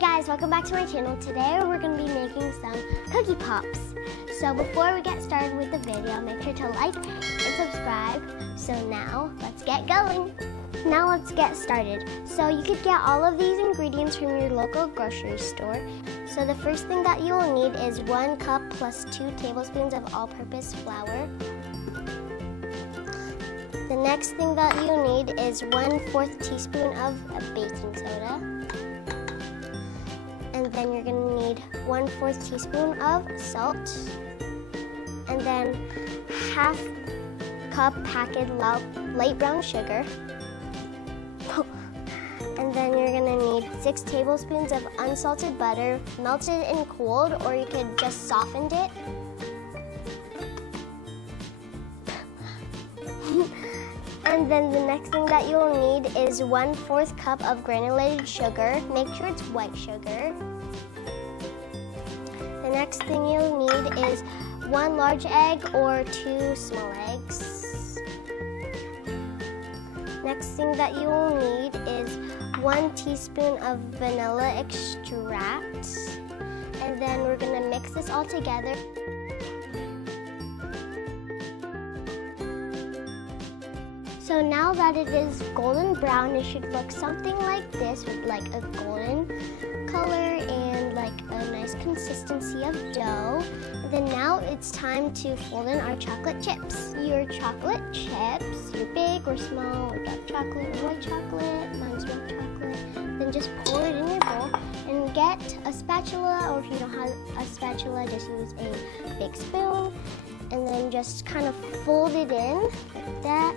guys, welcome back to my channel. Today we're going to be making some cookie pops. So before we get started with the video, make sure to like and subscribe. So now let's get going. Now let's get started. So you could get all of these ingredients from your local grocery store. So the first thing that you will need is 1 cup plus 2 tablespoons of all-purpose flour. The next thing that you need is 1/4 teaspoon of baking soda. And then you're gonna need 1/4 teaspoon of salt. And then half cup packed light brown sugar. And then you're gonna need 6 tablespoons of unsalted butter, melted and cooled, or you could just soften it. And then the next thing that you'll need is 1/4 cup of granulated sugar. Make sure it's white sugar. The next thing you'll need is 1 large egg or 2 small eggs. Next thing that you will need is 1 teaspoon of vanilla extract. And then we're gonna mix this all together. So now that it is golden brown, it should look something like this with like a golden color and like a nice consistency of dough. And then now it's time to fold in our chocolate chips. Your chocolate chips, your big or small, or dark chocolate or white chocolate, mine's milk chocolate. Then just pour it in your bowl and get a spatula, or if you don't have a spatula, just use a big spoon. And then just kind of fold it in like that.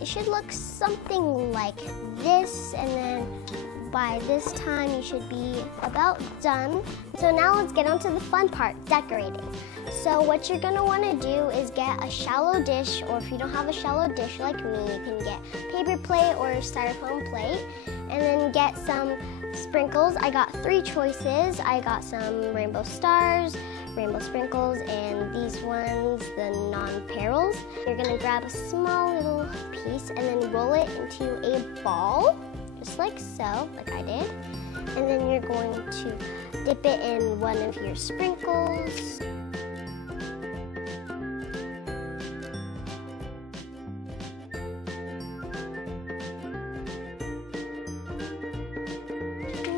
It should look something like this, and then by this time you should be about done. So now let's get on to the fun part, decorating. So what you're gonna wanna do is get a shallow dish, or if you don't have a shallow dish like me, you can get paper plate or a styrofoam plate, and then get some sprinkles. I got 3 choices. I got some rainbow stars, rainbow sprinkles, and these ones, the non-perils. You're gonna grab a small little piece and then roll it into a ball, just like so, like I did. And then you're going to dip it in one of your sprinkles.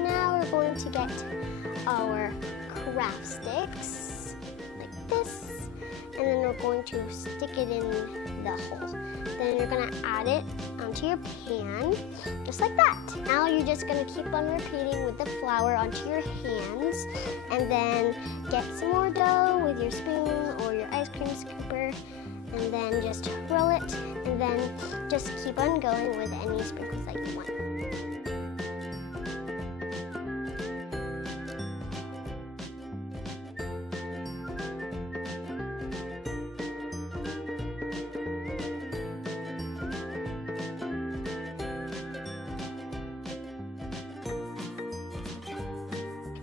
Now we're going to get our craft sticks like this, and then we're going to stick it in the hole. Then you're gonna add it onto your pan, just like that. Now you're just gonna keep on repeating with the flour onto your hands, and then get some more dough with your spoon or your ice cream scooper, and then just roll it, and then just keep on going with any sprinkles that you want.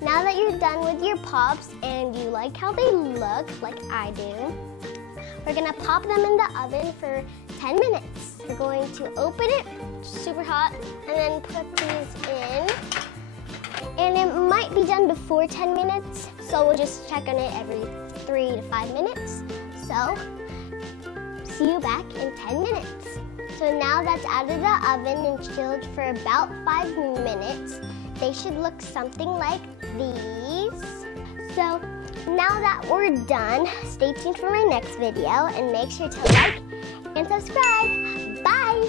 Now that you're done with your pops and you like how they look, like I do, we're gonna pop them in the oven for 10 minutes. We're going to open it, super hot, and then put these in. And it might be done before 10 minutes, so we'll just check on it every 3 to 5 minutes. So, see you back in 10 minutes. So now that's out of the oven and chilled for about 5 minutes. They should look something like these. So now that we're done, stay tuned for my next video and make sure to like and subscribe. Bye!